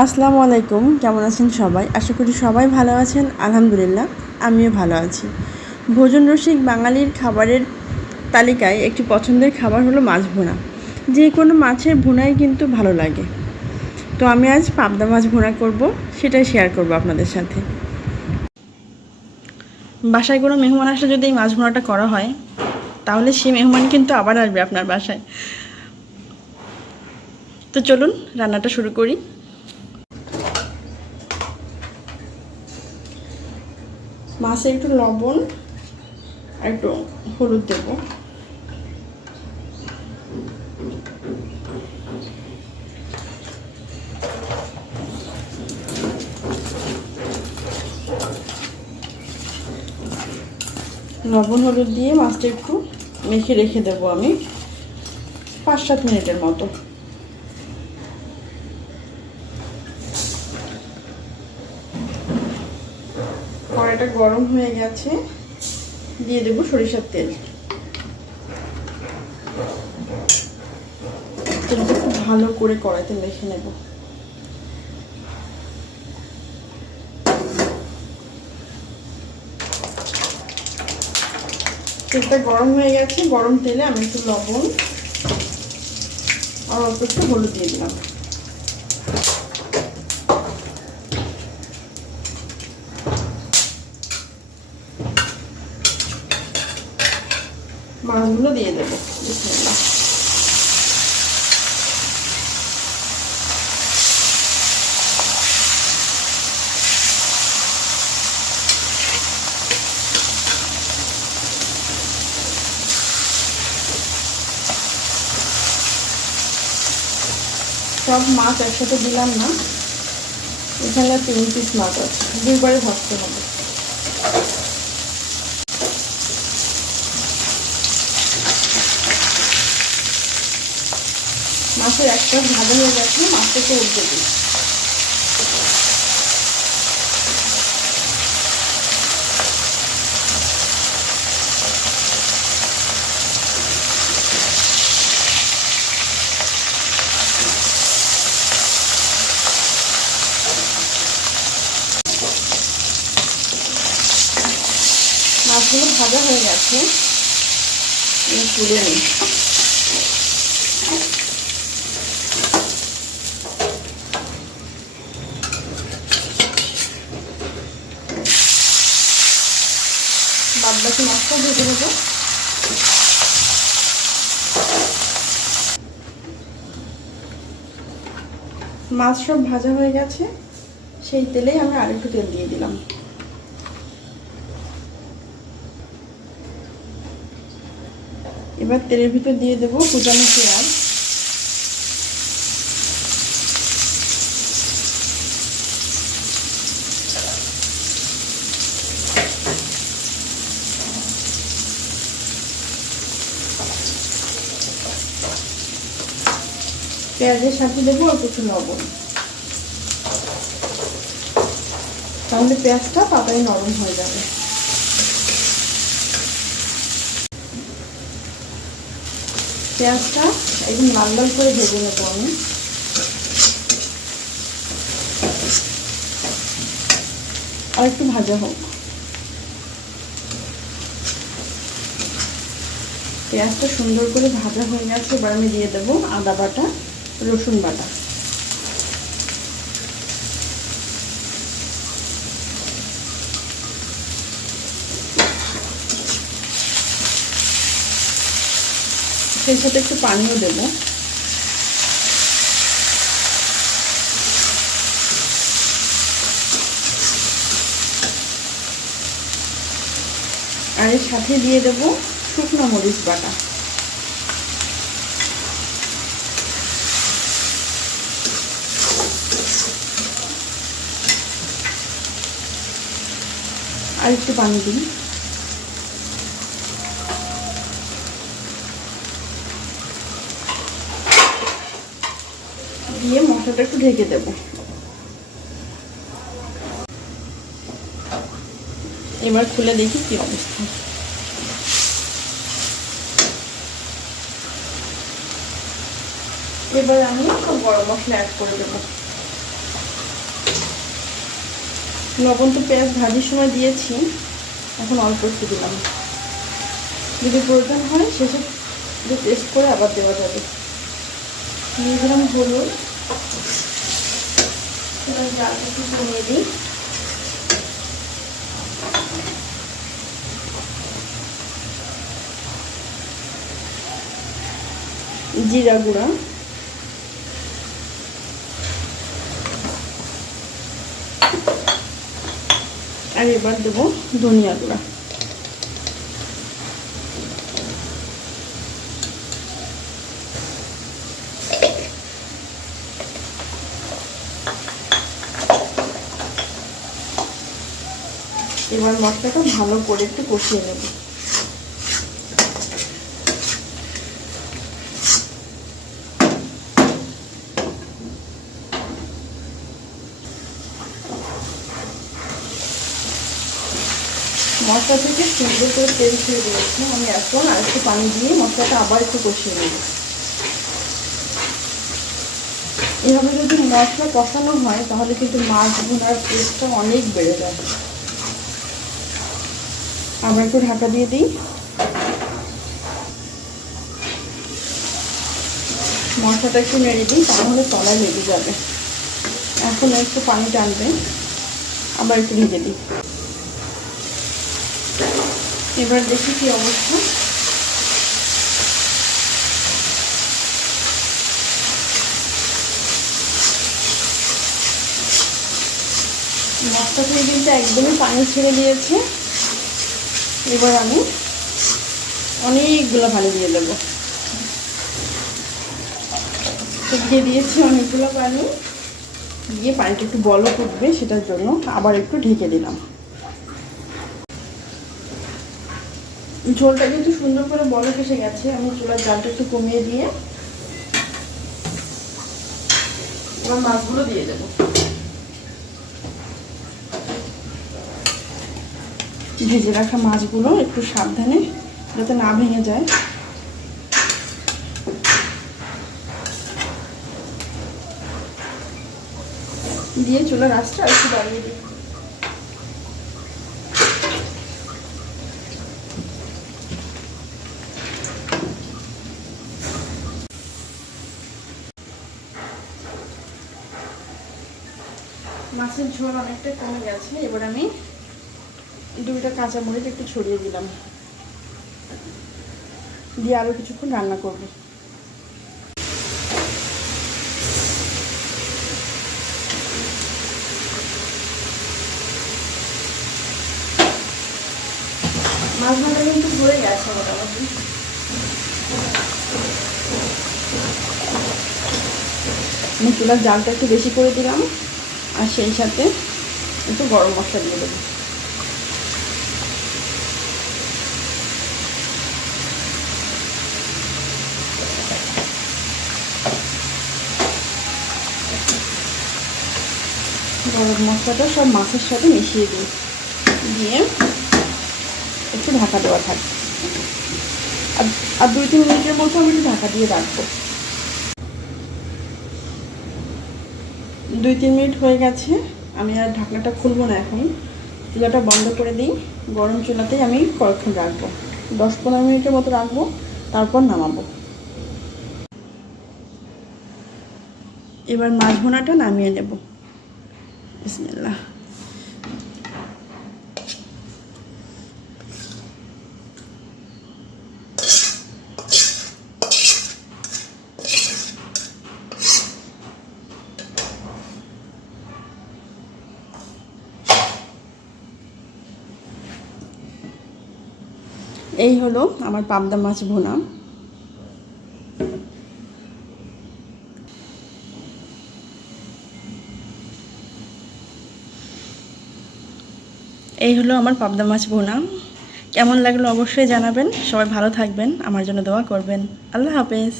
আসসালামু আলাইকুম, কেমন আছেন সবাই? আশা করি সবাই ভালো আছেন, আলহামদুলিল্লাহ, আমিও ভালো আছি। ভোজন রসিক বাঙালির খাবারের তালিকায় একটি পছন্দের খাবার হলো মাছ ভোনা। যে কোনো মাছের ভুনাই কিন্তু ভালো লাগে। তো আমি আজ পাবদা মাছ ভুনা করব, সেটাই শেয়ার করব আপনাদের সাথে। বাসায় কোনো মেহমান আসলে যদি এই মাছ ভোনাটা করা হয়, তাহলে সে মেহমান কিন্তু আবার আসবে আপনার বাসায়। তো চলুন, রান্নাটা শুরু করি। মাছে একটু লবণ আর একটু হলুদ দেব। লবণ হলুদ দিয়ে মাছটা একটু মেখে রেখে দেবো আমি। পাঁচ সাত মিনিটের মতো। কড়াইটা গরম হয়ে গেছে, দিয়ে দেবো সরিষার তেল। খুব ভালো করে কড়াইতে মেখে নেব। তেলটা গরম হয়ে গেছে, গরম তেলে আমি একটু লবণ, আর অল্প একটু হলুদ দিয়ে দিলাম। মাছগুলো দিয়ে দেবো। সব মাছ একসাথে দিলাম না। এখানে তিন পিস মাছ আছে। দুইবারে ভাজতে হবে। মাছের একটা ভাজা হয়ে গেছে মাছটাকে উল্টে দিই মাছগুলো ভাজা হয়ে গেছে। তুলে নিই। বাকি মাছটা ভেজে নেব মাছ সব ভাজা হয়ে গেছে। সেই তেলেই আমি আরেকটু তেল দিয়ে দিলাম। এবার তেলের ভিতর দিয়ে দেবো কুচানো পেঁয়াজ। পেঁয়াজের সাথে দেবো অল্প একটু লবণ। তাহলে পেঁয়াজটা পাতায় নরম হয়ে যাবে। পেঁয়াজটা একদম লাল লাল করে ভেজে নেব আমি। আর একটু ভাজা হোক। পেঁয়াজটা সুন্দর করে ভাজা হয়ে গেছে, এবার আমি দিয়ে দেবো আদা বাটা। রসুন বাটা। সেই সাথে একটু পানিও দেবো। আর এর সাথে দিয়ে দেবো শুকনো মরিচ বাটা। আর একটু পানি দিন। দিয়ে মশলাটা একটু ঢেকে দেব। এবার খুলে দেখি কি অবস্থা। এবার আমি সব গরম মশলা অ্যাড করে দেবো। লবণ তো পেঁয়াজ ভাজির সময় দিয়েছি, এখন অল্প একটু দিলাম। যদি প্রয়োজন হয় শেষে টেস্ট করে আবার দেওয়া যাবে। দিয়ে দিলাম হলুদ। জিরা গুঁড়া। আর এবার দেবো ধনিয়া গুঁড়া। এবার মশলাটা ভালো করে একটু কষিয়ে নেব। মশলা থেকে সুন্দর করে তেল ছেড়ে দিয়েছি। আমি এখন আর একটু পানি দিয়ে মশলাটা আবার একটু কষিয়ে নেব। এভাবে যদি মশলা কষানো হয়, তাহলে কিন্তু মাছ ভুনার টেস্টটা অনেক বেড়ে যায়। আবার একটু ঢাকা দিয়ে দিই। মশলাটা একটু নেড়ে দিই, তাহলে তলায় লেগে যাবে। এখন একটু পানি টানবে। আবার একটু ভেজে দিই। এবার দেখি কি অবস্থা। মশলা কিন্তু একদমই পানি ছেড়ে দিয়েছে। এবার আমি অনেকগুলো পানি দিয়ে দেবো। দিয়ে দিয়েছি অনেকগুলো পানি। দিয়ে পানিটা একটু বলো উঠবে, সেটার জন্য আবার একটু ঢেকে দিলাম। ঝোলটা কিন্তু সুন্দর করে বলক এসে গেছে, আমি চুলার জালটা একটু কমিয়ে দিয়ে এবার মাছগুলো দিয়ে দেবো। ভেজে রাখা মাছগুলো একটু সাবধানে যাতে না ভেঙে যায়। দিয়ে চুলার আঁচটা একটু বাড়িয়ে দিই। মাছের ঝোল অনেকটা কমে গেছে। এবার আমি দুইটা কাঁচামরিচ একটু ছড়িয়ে দিলাম। দিয়ে আরও কিছুক্ষণ রান্না করব। মাছ কিন্তু হয়ে গেছে মোটামুটি। আমি চুলার জালটা একটু বেশি করে দিলাম। আর সেই সাথে একটু গরম মশলা দিয়ে দেবো। গরম মশলাটা সব মাছের সাথে মিশিয়ে দিই। দিয়ে একটু ঢাকা দেওয়া থাকবে আর আর দুই তিন মিনিটের মতো আমি একটু ঢাকা দিয়ে রাখব। দুই তিন মিনিট হয়ে গেছে। আমি আর ঢাকনাটা খুলবো না এখন। চুলাটা বন্ধ করে দিই। গরম চুলাতেই আমি কয়েকক্ষণ রাখব। দশ পনেরো মিনিটের মতো রাখব। তারপর নামাবো। এবার মাছ ভোনাটা নামিয়ে নেব। বিসমিল্লাহ। এই হলো আমার পাবদা মাছ ভোনা। এই হলো আমার পাবদা মাছ ভোনা। কেমন লাগল অবশ্যই জানাবেন। সবাই ভালো থাকবেন। আমার জন্য দোয়া করবেন। আল্লাহ হাফেজ।